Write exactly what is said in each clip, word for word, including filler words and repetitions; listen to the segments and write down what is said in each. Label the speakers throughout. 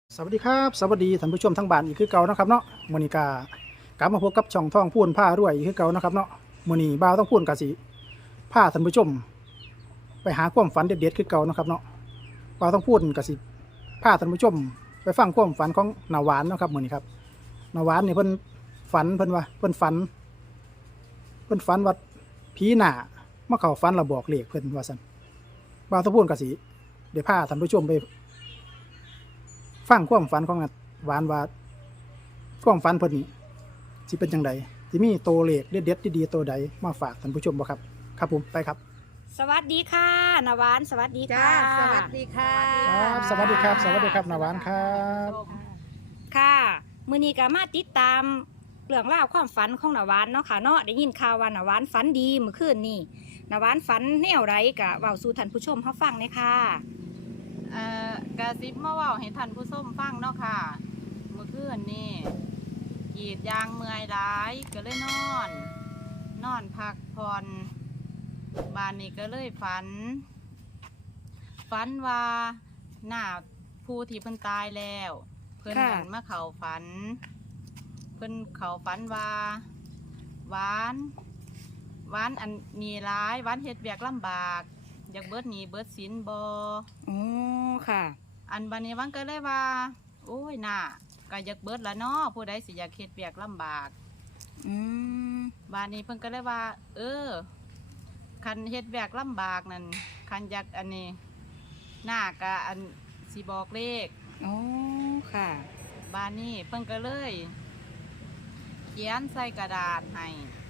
Speaker 1: สวัสดีครับสวัสดีท่านผู้ชมทั้งบ้านอีกคือเก่านะครับเนาะมื้อนี้ก็กลับมาพบกับช่องท่องพูนผ้ารวยอีกคือเก่านะครับเนาะมื้อนี้บ่าวต้องพูนกะสิพาท่านผู้ชมไปหาความฝันเด็ดๆคือเก่านะครับเนาะบ่าวต้องพูนกะสิพาท่านผู้ชมไปฟังความฝันของน้าหวานเนาะครับมื้อนี้ครับน้าหวานนี่เพิ่นฝันเพิ่นว่าเพิ่นฝันเพิ่นฝันว่าผีหน้ามาเข้าฝันแล้วบอกเลขเพิ่นว่าซั่นบ่าวต้องพูนกะสิได้พาท่านผู้ชมไป ฟังความฝันของน้าหวานว่าความฝันเพิ่นนี่สิเป็นจังไดสิมีโตวเลขเด็ดๆดีๆโตวใดมาฝากท่านผู้ชมบ่ครับครับผมไปครับ
Speaker 2: สวัสดีค่ะนาวานสวัสดี
Speaker 3: จ้า
Speaker 2: ค่ะ
Speaker 3: สวัสดีค่ะ
Speaker 1: ครับสวัสดีครับสวัสดีครับน้าหวานครับ
Speaker 2: ค่ะมื้อนี้ก็มาติดตามเรื่องราวความฝันของนาวานเนาะค่ะเนาะได้ยินข่าวว่านาวานฝันดีเมื่อคืนนี่นาวานฝันแนวไรกะเว้าสู่ท่านผู้ชมเฮาฟังเลยค่ะ
Speaker 3: เอ่อกระซิบมาเว่าให้ท่านผู้ชมฟังเนาะค่ะ เมื่อคืนนี่กรีดยางเมื่อยร้ายก็เลยนอน นอนพักผ่อนบ้านนี้ก็เลยฝัน ฝันว่าหน้าผู้ที่เพิ่นตายแล้ว เพิ่น
Speaker 2: ค่ะ
Speaker 3: หันมาเข้าฝัน เพิ่นเข้าฝันว่าหวานหวานอันมีร้ายหวานเฮ็ดเวียกลำบาก อยากเบิดหนี้เบิดสินบ่
Speaker 2: อ๋อค่ะ
Speaker 3: อันบันนี้วันก็เลยว่า โอ้ยน่าก็อยากเบิดละเนาะผู้ใดสิอยากเฮ็ดเวียกลำบาก
Speaker 2: อืม
Speaker 3: บ้านนี้เพิ่นก็เลยว่า เออคันเฮ็ดเวียกลำบากนั่นคันอยากอันนี้น่าก็อันสิบอกเลข
Speaker 2: อ๋อค่ะ
Speaker 3: บ้านนี้เพิ่นก็เลย เขียนใส่กระดาษให้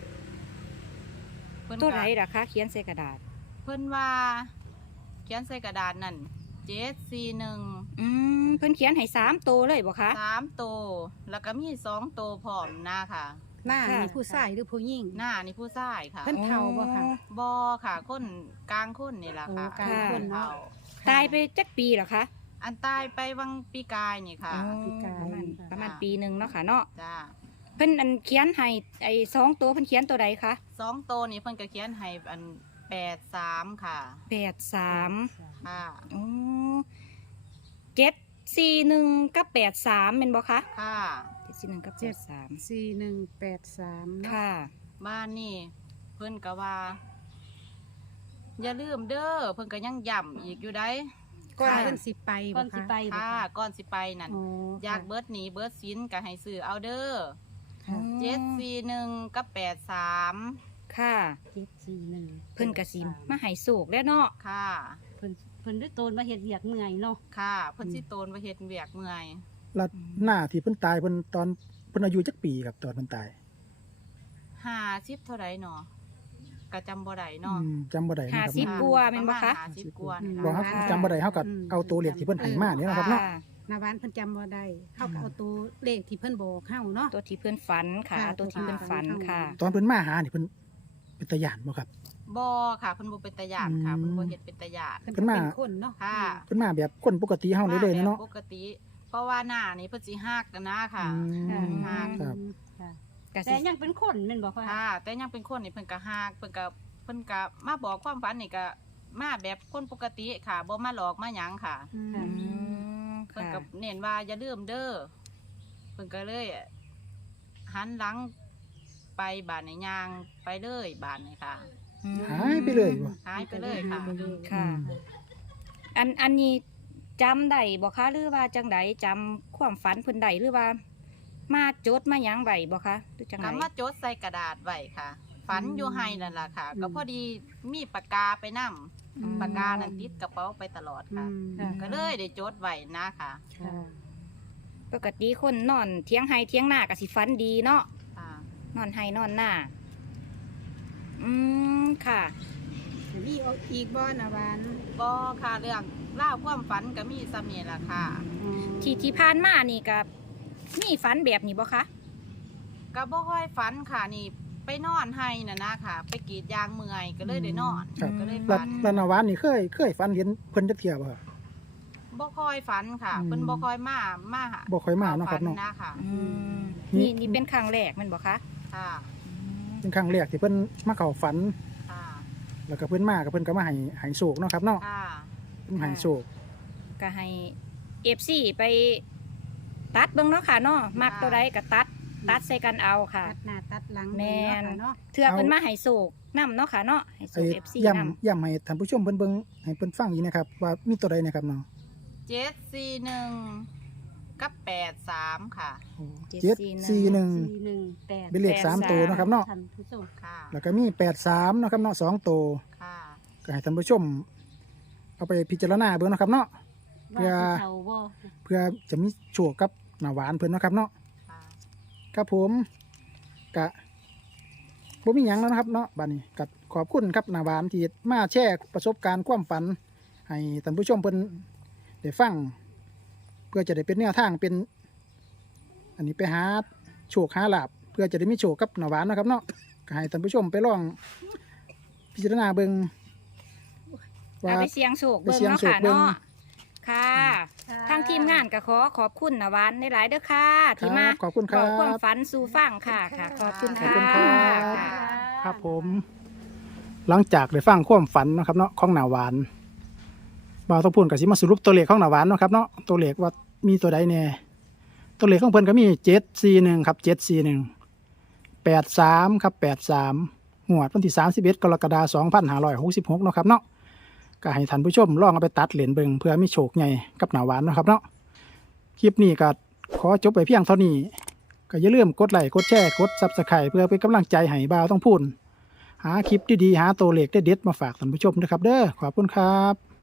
Speaker 3: เพิ่น
Speaker 2: ตัว
Speaker 3: ก็
Speaker 2: ไหนล่ะคะเขียนใส่กระดาษ
Speaker 3: เพิ่นว่า เขียนใส่กระดาษนั่นเจ็ดสี่หนึ่ง
Speaker 2: อืมเพิ่นเขียนให้สามตัวเลยบ่คะ
Speaker 3: สามโตวแล้วก็มีสองโตวพร้อมหน้าค่ะ
Speaker 4: หน้า
Speaker 2: ค่ะ
Speaker 4: มีผู้ชายหรือผู้หญิง
Speaker 3: หน้านี่ผู้ชายค่ะ
Speaker 4: เพิ่น เฒ่าบ่คะ
Speaker 3: บอค่ะคนกลางคนนี่แหละค่ะ
Speaker 4: โอ้กลางคนเนาะ
Speaker 3: ฒ่
Speaker 2: ตายไปจักปีเหรอคะ
Speaker 3: อันตายไปวังปีกายนี่ค่ะ
Speaker 2: อ๋อ
Speaker 4: ปีกาย
Speaker 2: ประมาณ
Speaker 4: ค่ะ
Speaker 2: ประมาณปีหนึ่งเนาะค่ะเนาะ
Speaker 3: จ้า
Speaker 2: เพิ่นอันเขียนให้ไอ้สองตัวเพิ่นเขียนตัวใดคะ
Speaker 3: สองโตวนี่เพิ่นก็เขียนให้อันแปดสามค่ะ
Speaker 2: แปดสาม
Speaker 3: ค่ะ
Speaker 2: อ๋อเจ็ดสี่หนึ่งกับแปดสามเป็นบ่คะ
Speaker 3: ค่ะ
Speaker 2: เจ็ดสี่หนึ่งกับแป
Speaker 4: เจ็ด
Speaker 2: ดสาม
Speaker 4: สี่หนึ่งแปดสาม
Speaker 2: ค่ะ
Speaker 3: บ้านนี่เพิ่นก็ว่า อย่าลืมเด้อเพิ่นก็ยังย้ำอีกอยู่ได้
Speaker 4: ก่อน
Speaker 3: ค่ะ
Speaker 4: เพิ่นสิไป
Speaker 2: ก่อนสิไป
Speaker 3: ค่ะก่อนสิไปนั่น
Speaker 4: โอ้
Speaker 3: อยากเบิดหนีเบิดสินก็ให้ซื้อเอาเด้อ
Speaker 4: ค่ะ
Speaker 3: เจ็ดสี่หนึ่งกับแปดสาม
Speaker 2: ค่ะ
Speaker 4: เจ็ดสี่หนึ่ง
Speaker 2: เพิ่นกสิมาให้สูกแล้วเนาะ
Speaker 3: ค่ะ
Speaker 4: เพิ่นเพิ่นได้โตนมาเฮ็ดเวียกเมื่อยเนาะ
Speaker 3: ค่ะเพิ่นสิโตนว่าเฮ็ดเวียกเมื่อย
Speaker 1: แล้วหน้าที่เพิ่นตายเพิ่นตอนเพิ่นอายุจักปีครับตอนเพิ่นตาย
Speaker 3: ห้าสิบเท่าไรเนาะก็จำบ่ได้
Speaker 1: อื
Speaker 3: เนาะ
Speaker 1: มจำบ่ได้นะ
Speaker 2: ห้า
Speaker 1: ครับ
Speaker 2: สิบ
Speaker 1: เนาะ
Speaker 2: กว่าแม่นบ่คะ
Speaker 3: ห้าสิบกว่านี่
Speaker 1: บ่
Speaker 3: ล่ะ
Speaker 1: ครับจำบ่ได้เฮาก็เอาตัวเลขที่เพิ่นให้มานี่นะครับเนาะ
Speaker 2: ค่ะ
Speaker 4: นาวานเพิ่นจำบ่ได้เฮาก็เอาตัวเลขที่เพิ่นบอกเฮาเนาะ
Speaker 2: ตัวที่เพื่อนฝันค่ะ
Speaker 4: ค่ะ
Speaker 2: ตัวที่เพื่อนฝันค่ะ
Speaker 1: ตอนเพิ่นมาหานี่เพิ่นเป็นตาย่านบ่ครับ
Speaker 3: บ่ค่ะเพิ่นบ่เป็นตาญาติค่ะ
Speaker 1: อืม
Speaker 3: เพิ่นบ่เฮ็ดเป็นตาญาติ
Speaker 4: เพิ่น
Speaker 1: เพิ่นมา
Speaker 4: เป็นคนเนาะ
Speaker 3: ค่ะ
Speaker 1: เพิ่นมาแบบคนปกติเฮาเลยเลยๆเนาะ
Speaker 3: ปกติ เพราะว่าหน้านี่เพิ่นสิฮักกันนะค่ะ
Speaker 1: อืม
Speaker 4: ค่ะ
Speaker 1: ครับ
Speaker 4: ค่ะ
Speaker 2: ก
Speaker 4: แต่
Speaker 2: สิ
Speaker 4: ยังเป็นคนแม่นบ่คะ
Speaker 3: ค่ะ แต่ยังเป็นคนนี่เพิ่นก็ฮักเพิ่นก็เพิ่นก็มาบอกความฝันนี่ก็มาแบบคนปกติค่ะบ่มาหลอกมาหยังค่ะ
Speaker 4: อืม
Speaker 2: อืม
Speaker 3: เพิ่น
Speaker 2: ค่ะ
Speaker 3: ก็เน้นว่าอย่าลืมเด้อเพิ่นก็เลยหันหลังไปบ้านในยางไปเลยบ้านนี่ค่ะ
Speaker 2: อืม
Speaker 1: หายไปเลยบ่
Speaker 3: หายไปเลยค่ะ
Speaker 2: ค่ะ อันอันนี้จำได้บ่คะหรือว่าจังไดจำความฝันเพิ่นได้หรือว่า มาจดมาหยังไว้บ่คะหรือจังได
Speaker 3: ก็มาจดใส่กระดาษไว้ค่ะ ฝันอยู่ให้นั่นล่ะค่ะ ก็พอดีมีปากกาไปนำ
Speaker 4: อืม
Speaker 3: ปากกานั่นติดกระเป๋าไปตลอด
Speaker 4: อื
Speaker 3: ค่ะ
Speaker 4: ม
Speaker 3: ก็เลยได้จดไว้นะค่ะ
Speaker 4: ค่ะ
Speaker 2: ปกติคนนอนเที่ยงไห้เที่ยงหน้าก็สิฝันดีเนาะ
Speaker 3: ค่ะ
Speaker 2: นอนไห้นอนหน้า อืมค่ะ
Speaker 4: มีเอาอีกบ่นาวาน
Speaker 3: ก็ค่ะเรื่องเล่าวความฝันก็มีซ้ำนี่ล่ะค่ะ
Speaker 4: อืม
Speaker 2: ที่ที่ผ่านมานี่ก็มีฝันแบบนี้บ่คะ
Speaker 3: ก็บ่ค่อยฝันค่ะนี่ไปนอนให้น่ะนะค่ะ ไปกรีดยางเมื่อยก็เลยได้นอน
Speaker 1: ครับ
Speaker 3: ก็เลย
Speaker 1: แล้ว
Speaker 3: ฝัน
Speaker 1: แล้วน้าหวานนี่เคยเคยฝันเห็นเพิ่นจักเที่ยบ่ครับ
Speaker 3: บ่ค่อยฝันค่ะ
Speaker 1: อืม
Speaker 3: เพิ่นบ่ค่อยมามา
Speaker 1: บ่ค่อยมาเนาะครับเนาะ
Speaker 3: ฝันะค่ะ
Speaker 2: อืม
Speaker 1: นี่
Speaker 2: นี่นี่เป็นครั้งแรกแมันบ่คะ
Speaker 3: ค่ะ
Speaker 1: เป็นครั้งแรกที่เพิ่นมาเข้าฝัน
Speaker 3: ค่ะ
Speaker 1: แล้วก็เพิ่นมาก็เพิ่นก็มาให้ให้โชคเนาะครับเนาะ
Speaker 3: ค่ะ
Speaker 1: เพิ่นให้โชค
Speaker 2: ก็ให้เอฟซีไปตัดเบิ่งเนาะค่ะเนาะมักตัวใดก็ตัดตัดใส่กันเอาค่ะ
Speaker 4: ตัดหน้าตัดหลัง
Speaker 2: แม่น
Speaker 4: เนาะ
Speaker 2: เทื่อเพิ่นมาให้โศกนำเนาะค่ะเนาะให้โศ
Speaker 1: ไอ้
Speaker 2: ก เอฟ ซี
Speaker 1: ย่ำ
Speaker 2: นำ
Speaker 1: ย่ำให้ท่านผู้ชมเพิ่นเบิ่งให้เพิ่นฟังอีกนะครับว่ามีตัวใดนะครับเนาะ
Speaker 3: เจ็ดสี่หนึ่งกับแปดสามค่ะ
Speaker 1: เจ็ดสี่หนึ่ง
Speaker 4: สี่หนึ่งแปด
Speaker 1: เป็นเลขสามตัวเนาะครับเนาะ
Speaker 4: ท่านผู้ชม
Speaker 3: ค่ะ
Speaker 1: แล้วก็มีแปดสามเนาะครับเนาะสองตัว
Speaker 3: ค่ะ
Speaker 1: ก็ให้ท่านผู้ชม เอาไปพิจารณาเบิ่งเนาะครับเนาะ เพื่อ
Speaker 4: ว่าสิเขาบ่
Speaker 1: เพื่อจะมีโชคกับหน้าหวานเพิ่นเนาะครับเนาะ
Speaker 3: ค่ะ
Speaker 1: ครับผมกะบ่มีหยังแล้วนะครับเนาะบัดนี้ก็ขอบคุณครับหน้าหวานที่มาแชร์ประสบการณ์ความฝัน ให้ท่านผู้ชมเพิ่นได้ฟัง เพื่อจะได้เป็นแนวทางเป็น อันนี้ไปหาโชคหาลาภเพื่อจะได้มีโชคกับหน้าหวานเนาะครับเนาะก็ให้ท่านผู้ชมไปลองพิจารณาเบิ่งว่า
Speaker 2: เอาไปเสียงโศก
Speaker 1: ไป
Speaker 2: เบิ่ง
Speaker 1: เสี่ยง
Speaker 2: เนาะ
Speaker 1: โชค
Speaker 2: ค่ะ
Speaker 1: เบิ่ง
Speaker 2: เนาะค่ะ ทางทีมงานก็ขอขอบคุณนะหวานหลายๆเด้อค่ะ ที่มา
Speaker 1: ขอบคุณครับ
Speaker 2: เว้าความฝันสู่ฟังค่ะค่ะ ขอบคุณ
Speaker 1: ขอบ
Speaker 2: ค่ะ
Speaker 1: คุณครับ
Speaker 2: ค่ะ
Speaker 1: ครับผม หลังจากได้ฟังความฝันเนาะครับเนาะของหน้าหวานบ่าวต้องพูดกับสิมาสรุปตัวเลขของหน้าหวานเนาะครับเนาะตัวเลขว่ามีตัวใดแน่ตัวเลขของเพิ่นก็มีเจ็ดสี่หนึ่งครับเจ็ดสี่หนึ่งแปดสามครับแปดสามงวดวันที่สามสิบเอ็ดกรกฎาคมสองพันห้าร้อยหกสิบหกเนาะครับเนาะก็ให้ท่านผู้ชมลองเอาไปตัดเหรียญเบิ่งเพื่อมีโชคใหญ่กับหน้าหวานเนาะครับเนาะคลิปนี้ก็ขอจบไปเพียงเท่านี้ก็อย่าลืมกดไลค์กดแชร์กด ซับสไครบ์ เพื่อเป็นกำลังใจให้บ่าวต้องพูดหาคลิปดีๆหาตัวเลขเด็ดๆมาฝากท่านผู้ชมนะครับเด้อขอบคุณครับ